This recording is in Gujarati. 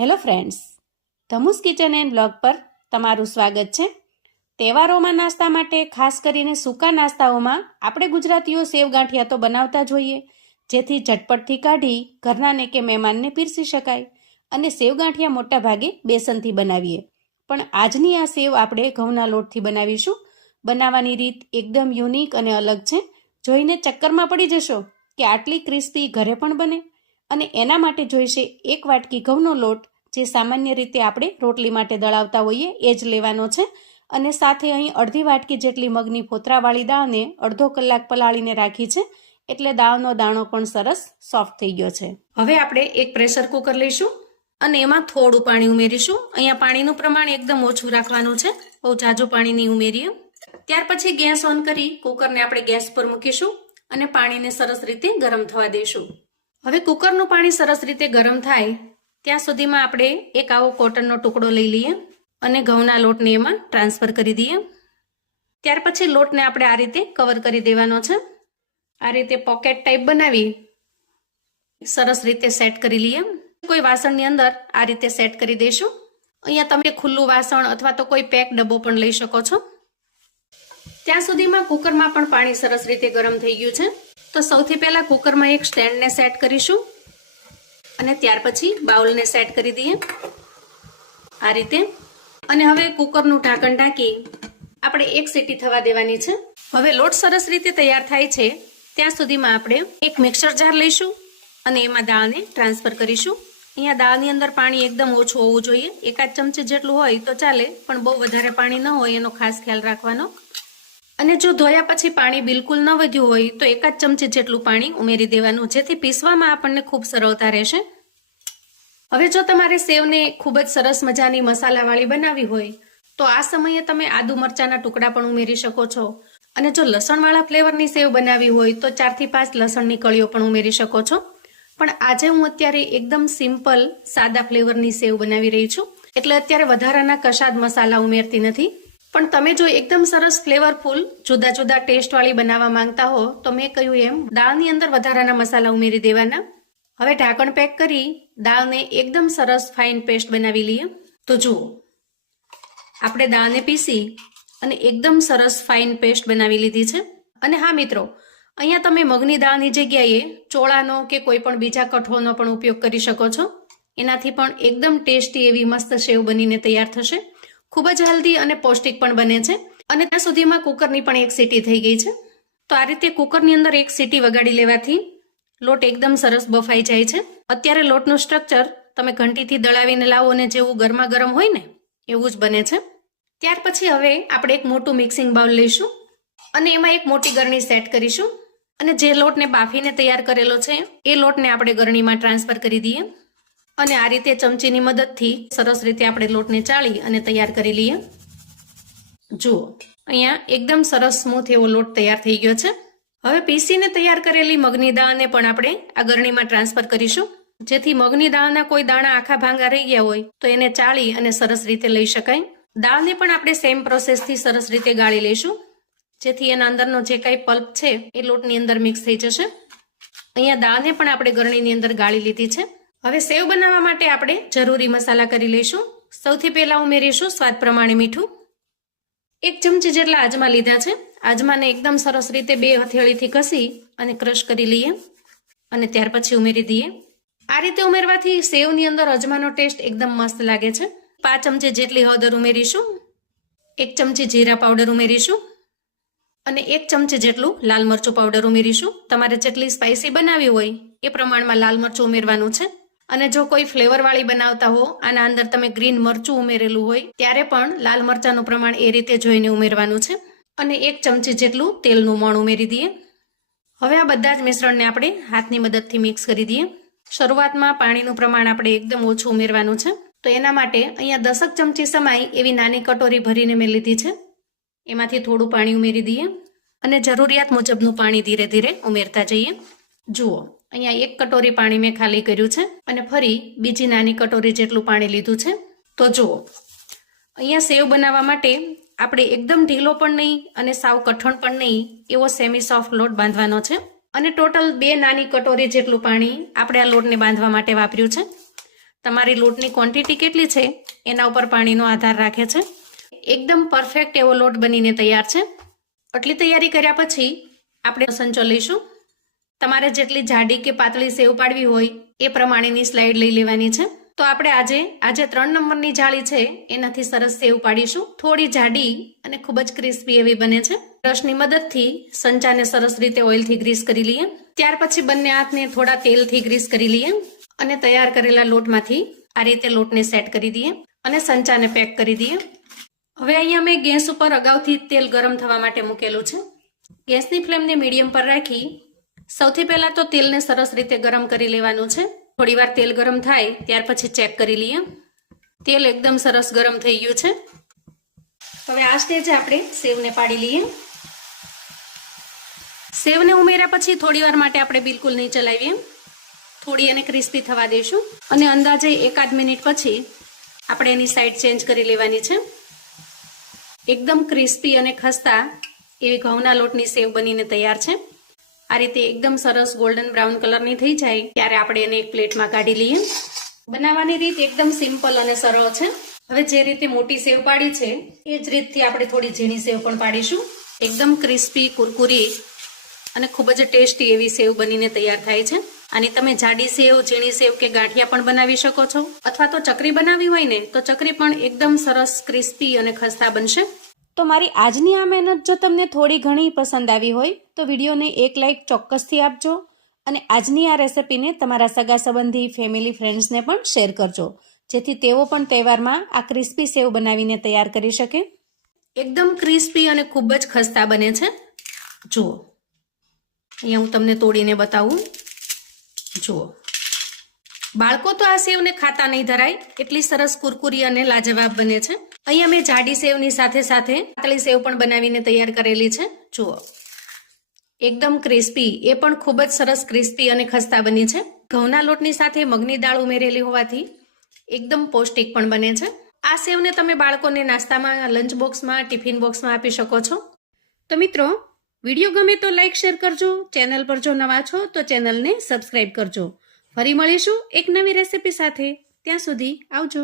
Hello friends, Dhamus kitchen and blog પર તમારું સ્વાગત છે। તહેવારોમાં નાસ્તા માટે ખાસ કરીને સૂકા નાસ્તાઓમાં આપણે ગુજરાતીઓ સેવ ગાંઠિયા તો બનાવતા જોઈએ, જેથી ઝટપટથી કાઢી ઘરનાને કે મહેમાનને પીરસી શકાય। અને સેવ ગાંઠિયા મોટા ભાગે બેસનથી બનાવીએ, પણ આજની આ સેવ આપણે ઘઉંના લોટથી બનાવીશું। બનાવવાની રીત એકદમ યુનિક અને અલગ છે। જોઈને ચક્કરમાં પડી જશો કે આટલી ક્રિસ્પી ઘરે પણ બને। અને એના માટે જોઈશે 1 વાટકી ઘઉંનો લોટ, જે સામાન્ય રીતે આપણે રોટલી માટે દળાવતા હોઈએ એ જ લેવાનો છે। અને સાથે અહીં અડધી વાટકી જેટલી મગની ફોતરાવાળી દાળને અડધો કલાક પલાળીને રાખી છે, એટલે દાળનો દાણો પણ સરસ સોફ્ટ થઈ ગયો છે। હવે આપણે એક પ્રેશર કુકર લઈશું અને એમાં થોડું પાણી ઉમેરીશું। અહીંયા પાણીનું પ્રમાણ એકદમ ઓછું રાખવાનું છે, બહુ ઝાઝું પાણી નહીં ઉમેરીએ। ત્યાર પછી ગેસ ઓન કરી કુકરને આપણે ગેસ પર મૂકીશું અને પાણીને સરસ રીતે ગરમ થવા દઈશું। હવે કુકરનું પાણી સરસ રીતે ગરમ થાય ત્યાં સુધીમાં આપણે એક આવો કોટનનો ટુકડો લઈ લઈએ અને ઘઉંના લોટને એમાં ટ્રાન્સફર કરી દઈએ। ત્યાર પછી લોટને આપણે આ રીતે કવર કરી દેવાનો છે। આ રીતે પોકેટ ટાઈપ બનાવી સરસ રીતે સેટ કરી લઈએ। કોઈ વાસણની અંદર આ રીતે સેટ કરી દઈશું। અહીંયા તમે ખુલ્લું વાસણ અથવા તો કોઈ પેક ડબ્બો પણ લઈ શકો છો। ત્યાં સુધીમાં કુકરમાં પણ પાણી સરસ રીતે ગરમ થઈ ગયું છે, તો સૌથી પહેલા કુકરમાં એક સ્ટેન્ડને સેટ કરીશું અને ત્યાર પછી બાઉલને સેટ કરી દઈએ આ રીતે। અને હવે કુકરનું ઢાંકણ ઢાંકી આપણે એક સીટી થવા દેવાની છે। હવે લોટ સરસ રીતે તૈયાર થાય છે ત્યાં સુધીમાં આપણે એક મિક્સર જાર લઈશું અને એમાં દાળને ટ્રાન્સફર કરીશું। અહીંયા દાળની અંદર પાણી એકદમ ઓછું હોવું જોઈએ, 1 ચમચી જેટલું હોય તો ચાલે, પણ બહુ વધારે પાણી ન હોય એનો ખાસ ખ્યાલ રાખવાનો। અને જો ધોયા પછી પાણી બિલકુલ ન વધ્યું હોય તો 1 ચમચી જેટલું પાણી ઉમેરી દેવાનું, જેથી પીસવામાં આપણને ખૂબ સરળતા રહેશે। હવે જો તમારે સેવને ખૂબ જ સરસ મજાની મસાલાવાળી બનાવવી હોય તો આ સમયે તમે આદુ મરચાના ટુકડા પણ ઉમેરી શકો છો। અને જો લસણવાળા ફ્લેવરની સેવ બનાવવી હોય તો 4 થી 5 લસણની કળીઓ પણ ઉમેરી શકો છો। પણ આજે હું અત્યારે એકદમ સિમ્પલ સાદા ફ્લેવરની સેવ બનાવી રહી છું, એટલે અત્યારે વધારાના કશાદ મસાલા ઉમેરતી નથી। પણ તમે જો એકદમ સરસ ફ્લેવરફુલ જુદા જુદા ટેસ્ટવાળી બનાવવા માંગતા હો તો મેં કહ્યું એમ દાળની અંદર વધારાના મસાલા ઉમેરી દેવાના। હવે ઢાંકણ પેક કરી દાળને એકદમ સરસ ફાઇન પેસ્ટ બનાવી લઈએ। તો જુઓ, આપણે દાળને પીસી અને એકદમ સરસ ફાઇન પેસ્ટ બનાવી લીધી છે। અને હા મિત્રો, અહીંયા તમે મગની દાળની જગ્યાએ ચોળાનો કે કોઈ પણ બીજા કઠોળનો પણ ઉપયોગ કરી શકો છો, એનાથી પણ એકદમ ટેસ્ટી એવી મસ્ત સેવ બનીને તૈયાર થશે। ખૂબ જ હેલ્ધી અને પૌષ્ટિક પણ બને છે। અને ત્યાં સુધીમાં કુકરની પણ એક સીટી થઈ ગઈ છે, તો આ રીતે કુકરની અંદર એક સીટી વગાડી લેવાથી લોટ એકદમ સરસ બફાઈ જાય છે। અત્યારે લોટનું સ્ટ્રક્ચર તમે ઘંટીથી દળાવીને લાવો ને જેવું ગરમા ગરમ હોય ને એવું જ બને છે। ત્યાર પછી હવે આપણે એક મોટું મિક્સિંગ બાઉલ લઈશું અને એમાં એક મોટી ગરણી સેટ કરીશું અને જે લોટને બાફીને તૈયાર કરેલો છે એ લોટને આપણે ગરણીમાં ટ્રાન્સફર કરી દઈએ અને આ રીતે ચમચીની મદદથી સરસ રીતે આપણે લોટને ચાળી અને તૈયાર કરી લઈએ। જુઓ, અહીંયા એકદમ સરસ સ્મૂથ એવો લોટ તૈયાર થઈ ગયો છે। હવે પીસીને તૈયાર કરેલી મગની દાળને પણ આપણે આ ગરણીમાં ટ્રાન્સફર કરીશું, જેથી મગની દાળના કોઈ દાણા આખા ભાંગા રહી ગયા હોય તો એને ચાળી અને સરસ રીતે લઈ શકાય। દાળને પણ આપણે સેમ પ્રોસેસથી સરસ રીતે ગાળી લઈશું, જેથી એના અંદરનો જે કાંઈ પલ્પ છે એ લોટની અંદર મિક્સ થઈ જશે। અહીંયા દાળને પણ આપણે ગરણીની અંદર ગાળી લીધી છે। હવે સેવ બનાવવા માટે આપણે જરૂરી મસાલા કરી લઈશું। સૌથી પહેલા ઉમેરીશું સ્વાદ પ્રમાણે મીઠું, 1 ચમચી જેટલા અજમા લીધા છે। અજમાને એકદમ સરસ રીતે 2 હથેળીથી ઘસી અને ક્રશ કરી લઈએ અને ત્યાર પછી ઉમેરી દઈએ। આ રીતે ઉમેરવાથી સેવની અંદર અજમાનો ટેસ્ટ એકદમ મસ્ત લાગે છે। 5 ચમચી જેટલી હળદર ઉમેરીશું, 1 ચમચી જીરા પાવડર ઉમેરીશું અને 1 ચમચી જેટલું લાલ મરચું પાવડર ઉમેરીશું। તમારે જેટલી સ્પાઇસી બનાવી હોય એ પ્રમાણમાં લાલ મરચું ઉમેરવાનું છે। અને જો કોઈ ફ્લેવરવાળી બનાવતા હો, આના અંદર તમે ગ્રીન મરચું ઉમેરેલું હોય ત્યારે પણ લાલ મરચાંનું પ્રમાણ એ રીતે જોઈને ઉમેરવાનું છે। અને 1 ચમચી જેટલું તેલનું મોણ ઉમેરી દઈએ। હવે આ બધા જ મિશ્રણને આપણે હાથની મદદથી મિક્સ કરી દઈએ। શરૂઆતમાં પાણીનું પ્રમાણ આપણે એકદમ ઓછું ઉમેરવાનું છે, તો એના માટે અહીંયા 10 ચમચી સમાય એવી નાની કટોરી ભરીને મેં લીધી છે, એમાંથી થોડું પાણી ઉમેરી દઈએ અને જરૂરિયાત મુજબનું પાણી ધીરે ધીરે ઉમેરતા જઈએ। જુઓ, અહીંયા 1 કટોરી પાણી મેં ખાલી કર્યું છે અને ફરી બીજી નાની કટોરી જેટલું પાણી લીધું છે। તો જુઓ, અહીંયા સેવ બનાવવા માટે આપણે એકદમ ઢીલો પણ નહીં અને સાવ કઠણ પણ નહીં એવો સેમી સોફ્ટ લોટ બાંધવાનો છે। અને ટોટલ 2 નાની કટોરી જેટલું પાણી આપણે આ લોટને બાંધવા માટે વાપર્યું છે। તમારી લોટની ક્વોન્ટિટી કેટલી છે એના ઉપર પાણીનો આધાર રાખે છે. એકદમ પરફેક્ટ એવો લોટ બનીને તૈયાર છે. આટલી તૈયારી કર્યા પછી આપણે સંચો લઈશું. તમારે જેટલી જાડી કે પાતળી સેવ પાડવી હોય એ પ્રમાણેની સ્લાઇડ લઈ લેવાની છે. તો આપણે આજે 3 નંબરની જાળી છે એનાથી સરસ સેવ પાડીશું. થોડી જાડી અને ખૂબ જ ક્રિસ્પી એવી બને છે. બ્રશની મદદથી સંચાને સરસ રીતે ઓઇલથી ગ્રીસ કરી લઈએ. ત્યાર પછી બંને હાથને થોડા તેલથી ગ્રીસ કરી લઈએ અને તૈયાર કરેલા લોટમાંથી આ રીતે લોટને સેટ કરી દઈએ અને સંચાને પેક કરી દઈએ. હવે અહીંયા મેં ગેસ ઉપર અગાઉથી તેલ ગરમ થવા માટે મૂકેલું છે. ગેસની ફ્લેમને મીડિયમ પર રાખી સૌથી પહેલા તો તેલને સરસ રીતે ગરમ કરી લેવાનું છે. થોડીવાર તેલ ગરમ થાય ત્યાર પછી ચેક કરી લઈએ. તેલ એકદમ સરસ ગરમ થઈ ગયું છે. હવે આ સ્ટેજે આપણે સેવને પાડી લઈએ. સેવને ઉમેર્યા પછી થોડીવાર માટે આપણે બિલકુલ નહીં ચલાવીએ. થોડી એને ક્રિસ્પી થવા દઈશું અને અંદાજે 1-8 મિનિટ પછી આપણે એની સાઈડ ચેન્જ કરી લેવાની છે. એકદમ ક્રિસ્પી અને ખસ્તા એવી ઘઉંના લોટની સેવ બનીને તૈયાર છે. આ રીતે એકદમ સરસ ગોલ્ડન બ્રાઉન કલરની થઈ જાય ત્યારે આપણે એને એક પ્લેટમાં કાઢી લઈએ. બનાવવાની રીત એકદમ સિમ્પલ અને સરળ છે. હવે જે રીતે મોટી સેવ પાડી છે એ જ રીતથી આપણે થોડી ઝીણી સેવ પણ પાડીશું. એકદમ ક્રિસ્પી, કુરકુરી અને ખૂબ જ ટેસ્ટી એવી સેવ બનીને તૈયાર થાય છે. આની તમે જાડી સેવ, ઝીણી સેવ કે ગાંઠિયા પણ બનાવી શકો છો અથવા તો ચકરી બનાવી હોય ને તો ચકરી પણ એકદમ સરસ ક્રિસ્પી અને ખસ્તા બનશે. તો મારી આજની આ મહેનત જો તમને થોડી ઘણી પસંદ આવી હોય તો વિડીયોને એક લાઇક ચોક્કસથી આપજો અને આજની આ રેસિપીને તમારા સગા સંબંધી, ફેમિલી, ફ્રેન્ડ્સને પણ શેર કરજો જેથી તેઓ પણ તહેવારમાં આ ક્રિસ્પી સેવ બનાવીને તૈયાર કરી શકે. એકદમ ક્રિસ્પી અને ખૂબ જ ખસ્તા બને છે. જુઓ, અહીંયા હું તમને તોડીને બતાવું. જુઓ, બાળકો તો આ સેવને ખાતા નહીં ધરાય એટલી સરસ કુરકુરી અને લાજવાબ બને છે. અહીંયા મેં જાડી સેવની સાથે સાથે પાતળી સેવ પણ બનાવીને તૈયાર કરેલી છે. જુઓ, એકદમ ક્રિસ્પી, એ પણ ખૂબ જ સરસ ક્રિસ્પી અને ખસ્તા બની છે. ઘઉંના લોટની સાથે મગની દાળ ઉમેરેલી હોવાથી એકદમ પૌષ્ટિક પણ બને છે. આ સેવને તમે બાળકોને નાસ્તામાં, લંચ બોક્સમાં, ટિફિન બોક્સમાં આપી શકો છો. તો મિત્રો, વિડીયો ગમે તો લાઈક શેર કરજો. ચેનલ પર જો નવા છો તો ચેનલને સબસ્ક્રાઇબ કરજો. ફરી મળીશું એક નવી રેસિપી સાથે. ત્યાં સુધી આવજો.